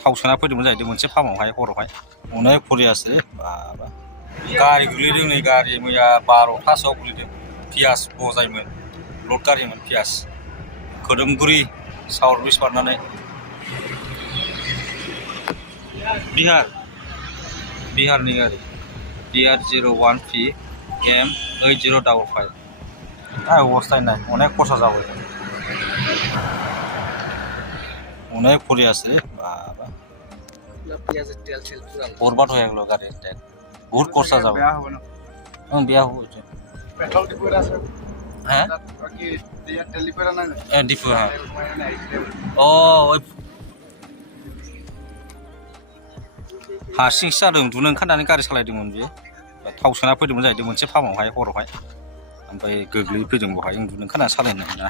थाव सोना फैदोंमोन जाहैदों मोनसे फार्मावहाय हरावहाय अनेक फरियासो बाबा गारि गोलैदों नै गारि मैया 12थासोआव गोलैदों पियास बजायमोन लड गारिमोन पियास खोदोमगुरि साउथ ब्रिज बारनानै बिहारनि गारि BR 01P M 8055 अबस्थाय नाय अनेक खरसा जाबाय अनेक फरियासो बाबा बर्बाद हो गया गाड़ी बहुत खर्चा जाबाय बिया हो पेट्रोल डिपो हैं डिपो हाँ हारसिंसो जादों उन्दुनो ओंखारनानै गारि सालायदोंमोन बियो थाव सोना फैदोंमोन जाहैदों मोनसे फार्मावहाय हरावहाय ओमफ्राय गोग्लैफैदों बहाय उन्दुनो ओंखारनानै सालायनो ना